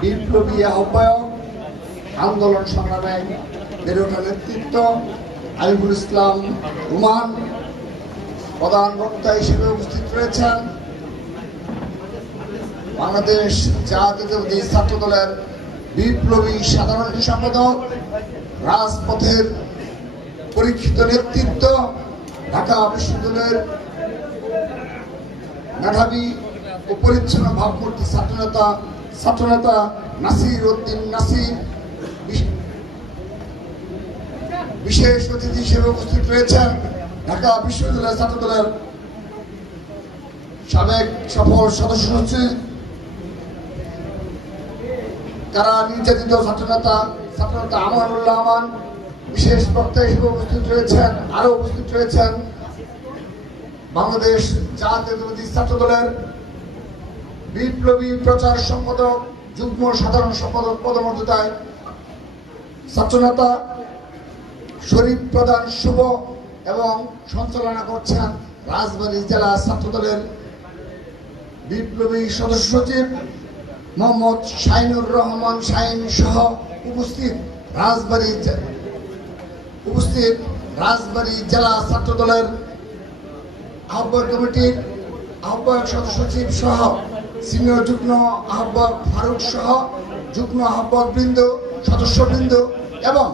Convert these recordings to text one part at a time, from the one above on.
বিপ্লবী আহ্বায়ক, আন্দোলন সংগ্রামে বেড়ে ওঠা নেতৃত্ব আলিফুল ইসলাম রুমান প্রধান বক্তা হিসেবে উপস্থিত রয়েছেন। বাংলাদেশ জাতীয়তাবাদী ছাত্র দলের বিপ্লবী সাধারণ সম্পাদক, রাজপথের পরীক্ষিত নেতৃত্ব, ঢাকা বিশ্ববিদ্যালয়ের মেধাবী ও পরিচ্ছন্ন ভাবমূর্তি ছাত্রনেতা ছাত্রনেতা নাসির উদ্দিন নাসির। বিশেষ অতিথি হিসেবে উপস্থিত রয়েছেন ঢাকা বিশ্ববিদ্যালয়ের ছাত্রদলের সাবেক সফল সদস্য সচিব কারা নির্যাতিত ছাত্রনেতা ছাত্রনেতা আমানুল্লাহ আমান বিশেষ বক্তা হিসেবে উপস্থিত রয়েছেন আরও উপস্থিত রয়েছেন বাংলাদেশ জাতীয়তাবাদী ছাত্র দলের বিপ্লবী প্রচার সম্পাদক, যুগ্ম সাধারণ সম্পাদক পদমর্যাদায় ছাত্রনেতা শরীফ প্রধান শুভ এবং সঞ্চালনা করছেন রাজবাড়ী জেলা ছাত্রদলের বিপ্লবী সদস্য সচিব মোহাম্মদ শাহিনুর রহমান শাহিন সহ উপস্থিত রাজবাড়ী উপস্থিত রাজবাড়ী জেলা ছাত্রদলের আহ্বায়ক কমিটির আহ্বায়ক সদস্য সচিব সহ সিনিয়র যুগ্ম আহ্বায়ক ফারুক সহ যুগ্ম আহ্বায়ক বৃন্দ সদস্যবৃন্দ এবং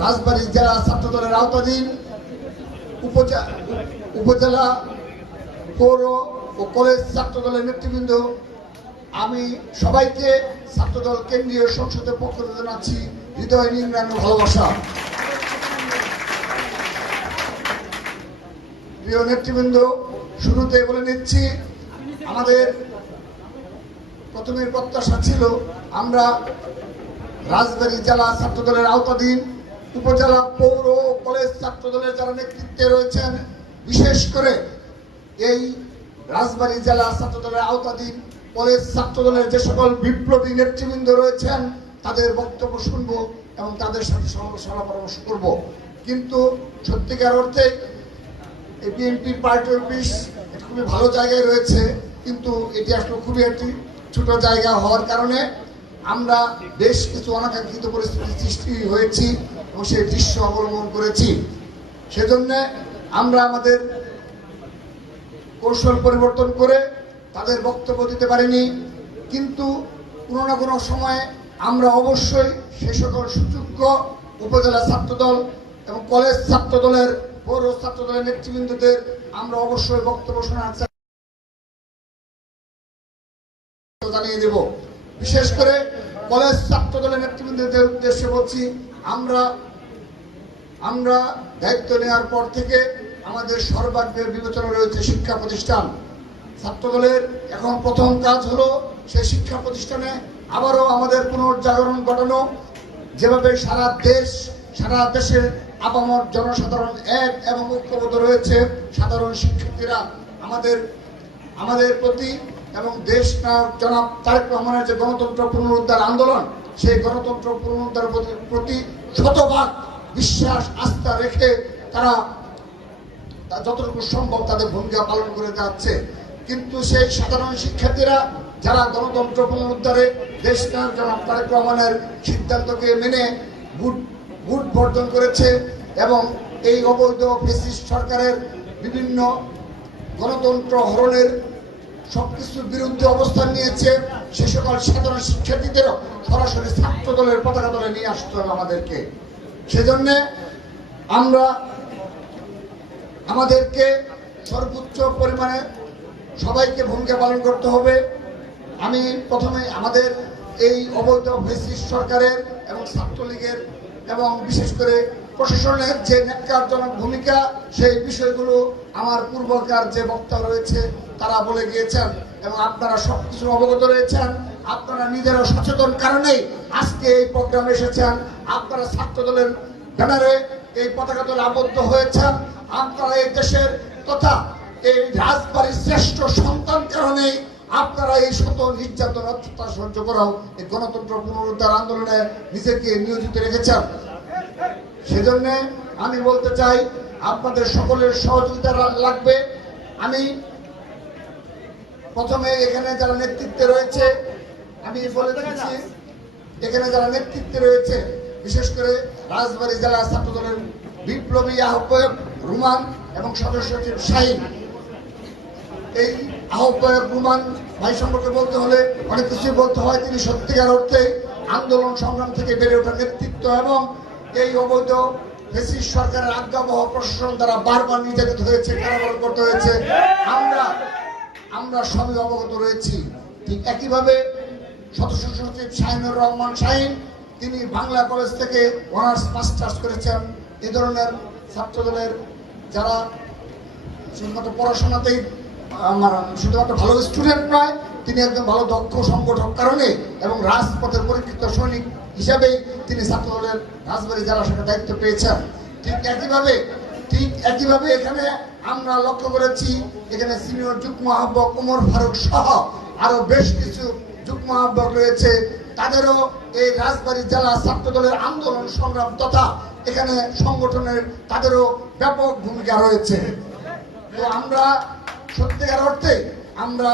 রাজবাড়ী জেলা ছাত্র দলের আওতাধীন উপজেলা পৌর ও কলেজ ছাত্র দলের নেতৃবৃন্দ। আমি সবাইকে ছাত্রদল কেন্দ্রীয় সংসদের পক্ষ থেকে জানাচ্ছি হৃদয় নিংড়ানো ভালোবাসা। প্রিয় নেতৃবৃন্দ শুরুতে বলে নিচ্ছি, আমাদের প্রথমে প্রত্যাশা ছিল, আমরা রাজবাড়ী জেলা ছাত্র দলের আওতাধীন উপজেলা পৌর কলেজ ছাত্র দলের যারা নেতৃত্বে রয়েছেন, বিশেষ করে এই রাজবাড়ী জেলা ছাত্র দলের আওতাধীন কলেজ ছাত্র দলের যে সকল বিপ্লবী নেতৃবৃন্দ রয়েছেন, তাদের বক্তব্য শুনব এবং তাদের সাথে সলা পরামর্শ করব। কিন্তু সত্যিকার অর্থে এই বিএনপির পার্টি অফিস খুবই ভালো জায়গায় রয়েছে, কিন্তু এটি আসলে খুবই একটি ছোট জায়গা হওয়ার কারণে আমরা বেশ কিছু অনাকাঙ্ক্ষিত পরিস্থিতি সৃষ্টি হয়েছি এবং সেই দৃশ্য অবলম্বন করেছি। সেজন্য আমরা আমাদের কৌশল পরিবর্তন করে তাদের বক্তব্য দিতে পারিনি, কিন্তু কোনো না কোনো সময়ে আমরা অবশ্যই সে সকল সুযোগ্য উপজেলা ছাত্রদল এবং কলেজ ছাত্রদলের পৌর ছাত্রদলের নেতৃবৃন্দদের আমরা অবশ্যই বক্তব্য শোনার জানিয়ে দেব। বিশেষ করে কলেজ ছাত্রদলের নেতৃবৃন্দদের উদ্দেশ্যে বলছি, আমরা আমরা দায়িত্ব নেওয়ার পর থেকে আমাদের সর্বাগ্রের বিবেচনা রয়েছে শিক্ষা প্রতিষ্ঠান। ছাত্রদলের এখন প্রথম কাজ হলো সেই শিক্ষা প্রতিষ্ঠানে আবারও আমাদের পুনর্জাগরণ ঘটানো। যেভাবে সারা দেশ, সারা দেশের আপামর জনসাধারণ এক এবং ঐক্যবদ্ধ রয়েছে, সাধারণ শিক্ষার্থীরা আমাদের আমাদের প্রতি এবং দেশ জনাব তারেক রহমানের যে গণতন্ত্র পুনরুদ্ধার আন্দোলন, সেই গণতন্ত্র পুনরুদ্ধারের প্রতি- শতভাগ বিশ্বাস, আস্থা রেখে তারা যতটুকু সম্ভব তাদের ভূমিকা পালন করে যাচ্ছে। কিন্তু সেই সাধারণ শিক্ষার্থীরা যারা গণতন্ত্র পুনরুদ্ধারে দেশ জনাব তারেক রহমানের সিদ্ধান্তকে মেনে ভোট ভোট বর্জন করেছে এবং এই অবৈধ ফেসিস্ট সরকারের বিভিন্ন গণতন্ত্র হরণের সবকিছুর বিরুদ্ধে অবস্থান নিয়েছে। সে সকল সাধারণ শিক্ষার্থীদেরও সরাসরি ছাত্র দলের পতাকা দলে নিয়ে আসতে হবে আমাদেরকে। সেজন্য আমরা আমাদেরকে সর্বোচ্চ পরিমাণে সবাইকে ভূমিকা পালন করতে হবে। আমি প্রথমে আমাদের এই অবৈধ ফেসিস্ট সরকারের এবং ছাত্রলীগের এবং বিশেষ করে প্রশাসনের যে ন্যাক্কারজনক ভূমিকা, সেই বিষয়গুলো আমার পূর্বকার যে বক্তা রয়েছে, তারা বলে গিয়েছেন, এবং আপনারা সবকিছু অবগত রয়েছেন, আপনারা নিজেরা সচেতন কারণেই আজকে এই প্রোগ্রামে এসেছেন, আপনারা ছাত্র দলের ব্যানারে এই পতাকা দলে আবদ্ধ হয়েছেন, আপনারা এই দেশের তথা এই রাজবাড়ির শ্রেষ্ঠ সন্তান কারণেই আপনারা এই শত নির্যাতন, অত্যাচার সহ্য করাও এই গণতন্ত্র পুনরুদ্ধার আন্দোলনে নিজেকে নিয়োজিত রেখেছেন। সেজন্য আমি বলতে চাই আপনাদের সকলের সহযোগিতা লাগবে। আমি প্রথমে এখানে যারা নেতৃত্বে রয়েছে, আমি বলে দিচ্ছি, এখানে যারা নেতৃত্বে রয়েছে, বিশেষ করে রাজবাড়ী জেলা ছাত্র দলের বিপ্লবী আহ্বায়ক রুমান এবং সদস্য সচিব শাহিন। এই আহ্বায়ক রুমান, ভাই সম্পর্কে বলতে হলে অনেক কিছুই বলতে হয়, তিনি সত্যিকার অর্থে আন্দোলন সংগ্রাম থেকে বেড়ে ওঠা নেতৃত্ব এবং এই অবৈধ ফেসিস সরকারের আজ্ঞাবহ প্রশাসন দ্বারা বারবার নির্যাতিত হয়েছে, কারাবরণ করতে হয়েছে। আমরা আমরা সবই অবগত রয়েছি। ঠিক একইভাবে সদস্য সচিব শাহিনুর রহমান শাহিন, তিনি বাংলা কলেজ থেকে অনার্স, মাস্টার্স করেছেন। এ ধরনের ছাত্রদলের যারা শুধুমাত্র পড়াশোনাতেই, আমার শুধুমাত্র ভালো স্টুডেন্ট নয় তিনি একজন ভালো দক্ষ সংগঠক কারণে এবং রাজপথের পরিকৃত সৈনিক হিসাবেই তিনি ছাত্রদলের রাজবাড়ী জেলা শাখার দায়িত্ব পেয়েছেন। ঠিক একইভাবে ঠিক একইভাবে এখানে আমরা লক্ষ্য করেছি, এখানে সিনিয়র যুগ্ম আহ্বক ওমর ফারুক সহ আরও বেশ কিছু যুগ্ম আহ্বক রয়েছে। তাদেরও এই রাজবাড়ী জেলা ছাত্রদলের আন্দোলন সংগ্রাম তথা এখানে সংগঠনের তাদেরও ব্যাপক ভূমিকা রয়েছে। তো আমরা সত্যিকার অর্থে আমরা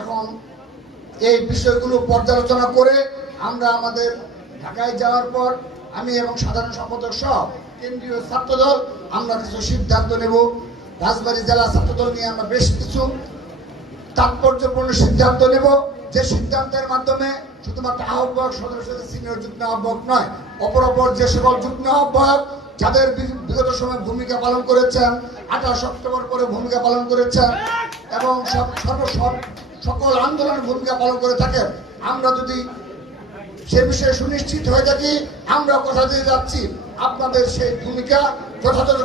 এখন এই বিষয়গুলো পর্যালোচনা করে আমরা আমাদের ঢাকায় যাওয়ার পর আমি এবং সাধারণ সম্পাদক সহ কেন্দ্রীয় ছাত্রদল আমরা কিছু সিদ্ধান্ত নেব। রাজবাড়ী জেলা ছাত্রদল নিয়ে আমরা বেশ কিছু তাৎপর্যপূর্ণ সিদ্ধান্ত নেব। যে সিদ্ধান্তের মাধ্যমে শুধুমাত্র আহ্বায়ক সদস্য সিনিয়র যুগ্ম আহ্বায়ক নয়, অপর অপর যে সকল যুগ্ম আহ্বায়ক যাদের বিগত সময় ভূমিকা পালন করেছেন, আঠাশ অক্টোবর পরে ভূমিকা পালন করেছেন এবং সব সর্ব সকল আন্দোলনের ভূমিকা পালন করে থাকেন। আমরা যদি সে বিষয়ে সুনিশ্চিত হয়ে থাকি, আমরা কথা দিয়ে যাচ্ছি। আপনাদের সেই ভূমিকা যথাযথ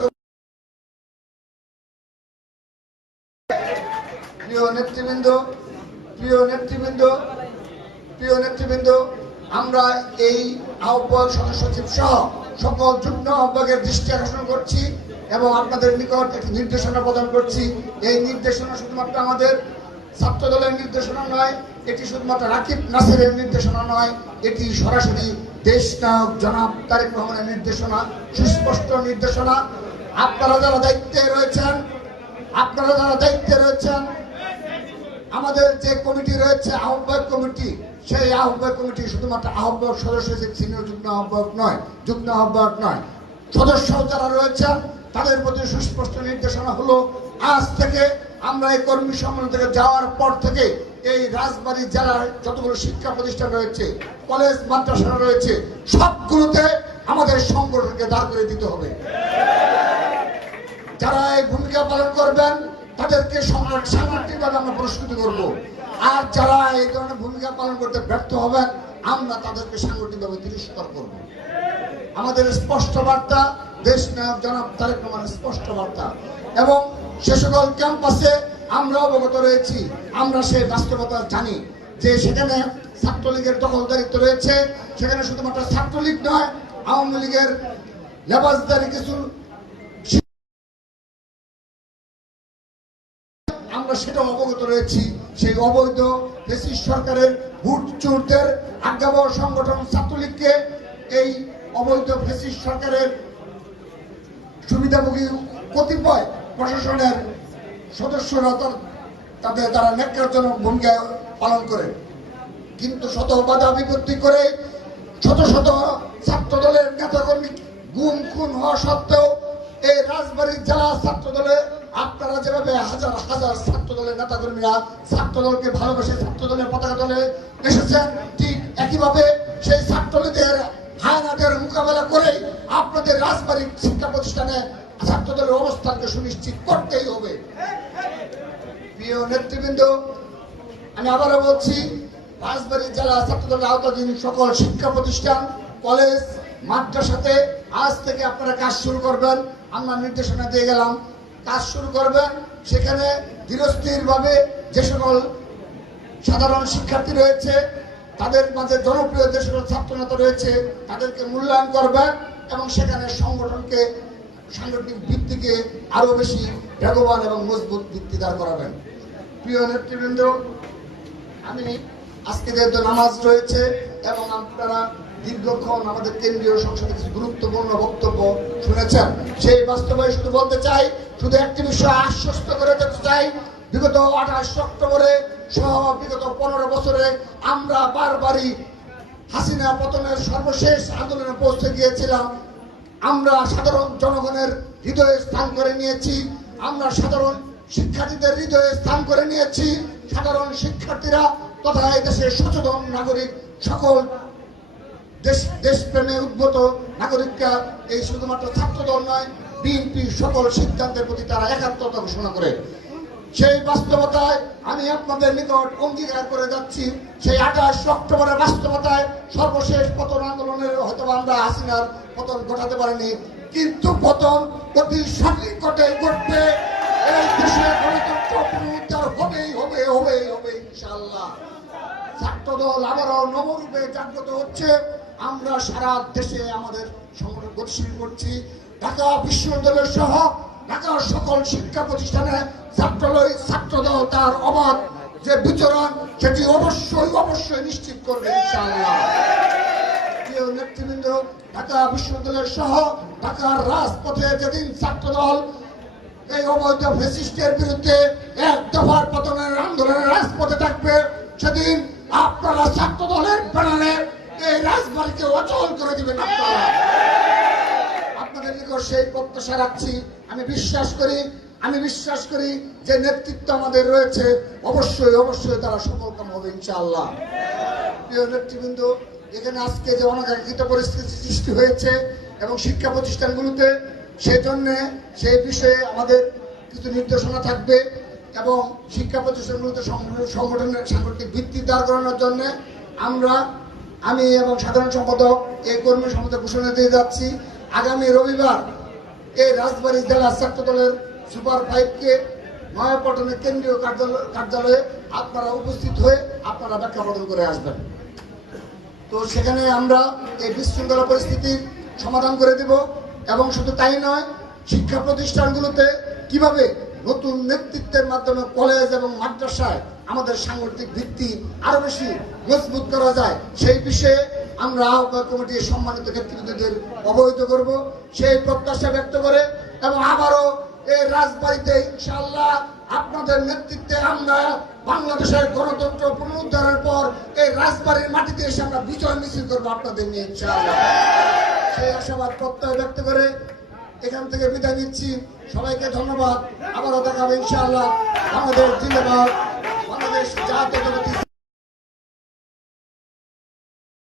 প্রিয় নেতৃবৃন্দ প্রিয় নেতৃবৃন্দ প্রিয় নেতৃবৃন্দ, আমরা এই আহ্বায়ক সদস্য সচিব সহ সকল যুগ্ম আহ্বায়কের দৃষ্টি আকর্ষণ করছি এবং আপনাদের নিকট একটি নির্দেশনা প্রদান করছি। এই নির্দেশনা শুধুমাত্র আমাদের ছাত্র দলের নির্দেশনা নয়, এটি শুধুমাত্র রাকিব নাসিরের নির্দেশনা নয়, এটি সরাসরি দেশ নায়ক জনাব তারেক রহমানের নির্দেশনা, সুস্পষ্ট নির্দেশনা। আপনারা যারা দায়িত্বে রয়েছেন, আপনারা যারা দায়িত্বে রয়েছেন, আমাদের যে কমিটি রয়েছে, আহ্বায়ক কমিটি, সেই আহ্বায়ক কমিটি শুধুমাত্র আহ্বায়ক সদস্য, যে সিনিয়র যুগ্ম আহ্বায়ক নয়, যুগ্ম আহ্বায়ক নয়, সদস্য যারা রয়েছেন, তাদের প্রতি সুস্পষ্ট নির্দেশনা হলো, আজ থেকে আমরা এই কর্মী সম্মেলন থেকে যাওয়ার পর থেকে এই রাজবাড়ী জেলার যতগুলো শিক্ষা প্রতিষ্ঠান রয়েছে, কলেজ মাদ্রাসা রয়েছে, সবগুলোতে আমাদের সংগঠনকে দাঁড় করে দিতে হবে। যারা এই ভূমিকা পালন করবেন, তাদেরকে সাংগঠনিকভাবে আমরা পুরস্কৃত করব। আর যারা এই ধরনের ভূমিকা পালন করতে ব্যর্থ হবেন, আমরা তাদেরকে সাংগঠনিকভাবে তিরস্কার করব। আমাদের স্পষ্ট বার্তা, দেশ নায়ক জনাব তারেক রহমানের স্পষ্ট বার্তা। এবং সে সকল ক্যাম্পাসে আমরা অবগত রয়েছি। আমরা সেই বাস্তবতা জানি যে সেখানে ছাত্রলীগের দখলদারিত্ব রয়েছে। সেখানে শুধুমাত্র ছাত্রলীগ নয়, আওয়ামী লীগের লেবাসদারি কিছু আমরা সেটা অবগত রয়েছি। সেই অবৈধ ব্রিটিশ সরকারের ভোট চোরদের আজ্ঞাবহ সংগঠন ছাত্রলীগকে এই অবৈধ ব্রিটিশ সরকারের সুবিধাভোগী কতিপয় প্রশাসনের সদস্যরা তাদের তারা ন্যাক্কারজনক ভূমিকা পালন করে। কিন্তু শত বাধা বিপত্তি করে শত শত ছাত্র দলের নেতাকর্মী গুম খুন হওয়া সত্ত্বেও এই রাজবাড়ির জেলা ছাত্র দলে আপনারা যেভাবে হাজার হাজার ছাত্র দলের নেতাকর্মীরা ছাত্র দলকে ভালোবেসে ছাত্র দলের পতাকা দলে এসেছেন, ঠিক একইভাবে সেই ছাত্রলীগের হায়নাদের মোকাবেলা করে আপনাদের রাজবাড়ির শিক্ষা প্রতিষ্ঠানে ছাত্র সুনিশ্চিত করতেই হবে। প্রিয় নেতৃবৃন্দ, আমি আবারও বলছি, রাজবাড়ী জেলা ছাত্রদলের আওতাধীন সকল শিক্ষা প্রতিষ্ঠান, কলেজ, মাদ্রাসাতে আজ থেকে আপনারা কাজ শুরু করবেন। আমরা নির্দেশনা দিয়ে গেলাম, কাজ শুরু করবেন। সেখানে ধীরস্থিরভাবে যে সকল সাধারণ শিক্ষার্থী রয়েছে, তাদের মাঝে জনপ্রিয় যে সকল ছাত্রনেতা রয়েছে, তাদেরকে মূল্যায়ন করবেন এবং সেখানে সংগঠনকে সাংগঠনিক ভিত্তিকে আরও বেশি বেগবান এবং মজবুত ভিত্তি দাঁড় করাবেন। প্রিয় নেতৃবৃন্দ, আমি আজকে যেহেতু নামাজ রয়েছে এবং আপনারা দীর্ঘক্ষণ আমাদের কেন্দ্রীয় সংসদে কিছু গুরুত্বপূর্ণ বক্তব্য শুনেছেন, সেই বাস্তবায় শুধু বলতে চাই, শুধু একটি বিষয় আশ্বস্ত করে যেতে চাই, বিগত আঠাশ অক্টোবরে সহ বিগত পনেরো বছরে আমরা বারবারই হাসিনা পতনের সর্বশেষ আন্দোলনে পৌঁছে গিয়েছিলাম আমরা সাধারণ জনগণের হৃদয়ে স্থান করে নিয়েছি। আমরা সাধারণ শিক্ষার্থীদের হৃদয়ে স্থান করে নিয়েছি। সাধারণ শিক্ষার্থীরা তথা দেশের সচেতন নাগরিক সকল দেশ, দেশপ্রেমে উদ্ভূত নাগরিকরা এই শুধুমাত্র ছাত্রদল নয়, বিএনপি সকল সিদ্ধান্তের প্রতি তারা একাত্মতা ঘোষণা করে। সেই বাস্তবতায় আমি আপনাদের নিকট অঙ্গীকার করে যাচ্ছি, সেই আঠাশ অক্টোবরের বাস্তবতায় সর্বশেষ পতন আন্দোলনের হয়তো আমরা হাসিনার পতন ঘটাতে পারিনি, কিন্তু পতন অতি সন্নিকটে ঘটবে। এই দেশে গণতন্ত্র পুনরুদ্ধার হবেই হবে হবেই হবে ইনশাআল্লাহ। ছাত্রদল আবারও নবরূপে জাগ্রত হচ্ছে। আমরা সারা দেশে আমাদের সংগঠন গতিশীল করছি। ঢাকা বিশ্ববিদ্যালয় সহ ঢাকার সকল শিক্ষা প্রতিষ্ঠানে ছাত্রদল ছাত্রদল তার অবাধ যে বিচরণ সেটি অবশ্যই অবশ্যই নিশ্চিত করবে ইনশাআল্লাহ। প্রিয় নেতৃবৃন্দ, ঢাকা বিশ্ববিদ্যালয় সহ ঢাকার রাজপথে যেদিন ছাত্রদল এই অবৈধ ফেসিস্টের বিরুদ্ধে এক দফার পতনের আন্দোলনের রাজপথে থাকবে, সেদিন আপনারা ছাত্র দলের প্যানেলে এই রাজবাড়িকে অচল করে দিবেন আপনাদের নিকট সেই প্রত্যাশা রাখছি। আমি বিশ্বাস করি, আমি বিশ্বাস করি যে নেতৃত্ব আমাদের রয়েছে, অবশ্যই অবশ্যই তারা সফলকাম হবে, ইনশাআল্লাহ। প্রিয় নেতৃবৃন্দ এখানে আজকে যে অনাকাঙ্ক্ষিত পরিস্থিতি সৃষ্টি হয়েছে এবং শিক্ষা প্রতিষ্ঠানগুলোতে, সেজন্য সেই বিষয়ে আমাদের কিছু নির্দেশনা থাকবে এবং শিক্ষা প্রতিষ্ঠানগুলোতে সংগঠনের সাংগঠনিক ভিত্তি দাঁড় করানোর জন্য আমরা, আমি এবং সাধারণ সম্পাদক, এই কর্মী সম্পাদক ঘোষণা দিয়ে যাচ্ছি। আগামী রবিবার এই রাজবাড়ী জেলা ছাত্র দলের সুপার ফাইভকে নয়াপটনের কেন্দ্রীয় কার্যালয় আপনারা উপস্থিত হয়ে আপনারা ব্যাখ্যা বদল করে আসবেন। তো সেখানে আমরা এই বিশৃঙ্খলা পরিস্থিতির সমাধান করে দেব এবং শুধু তাই নয়, শিক্ষা প্রতিষ্ঠানগুলোতে কীভাবে নতুন নেতৃত্বের মাধ্যমে কলেজ এবং মাদ্রাসায় আমাদের সাংগঠনিক ভিত্তি আরও বেশি মজবুত করা যায়, সেই বিষয়ে আমরা আহ্বায়ক কমিটির সম্মানিত নেতৃত্বদের অবহিত করব, সেই প্রত্যাশা ব্যক্ত করে এবং আবারও এই রাজবাড়িতে ইনশাআল্লাহ আপনাদের নেতৃত্বে আমরা বাংলাদেশের গণতন্ত্র পুনরুদ্ধারের পর এই রাজবাড়ির মাটিতে এসে আমরা বিজয় মিছিল করব আপনাদের নিয়ে, ইনশাআল্লাহ। সেই আশাবাদ প্রত্যয় ব্যক্ত করে এখান থেকে বিদায় নিচ্ছি। সবাইকে ধন্যবাদ। আবারও দেখাবে, ইনশাআল্লাহ। আমাদের জিন্দাবাদ। বাংলাদেশ জাতীয়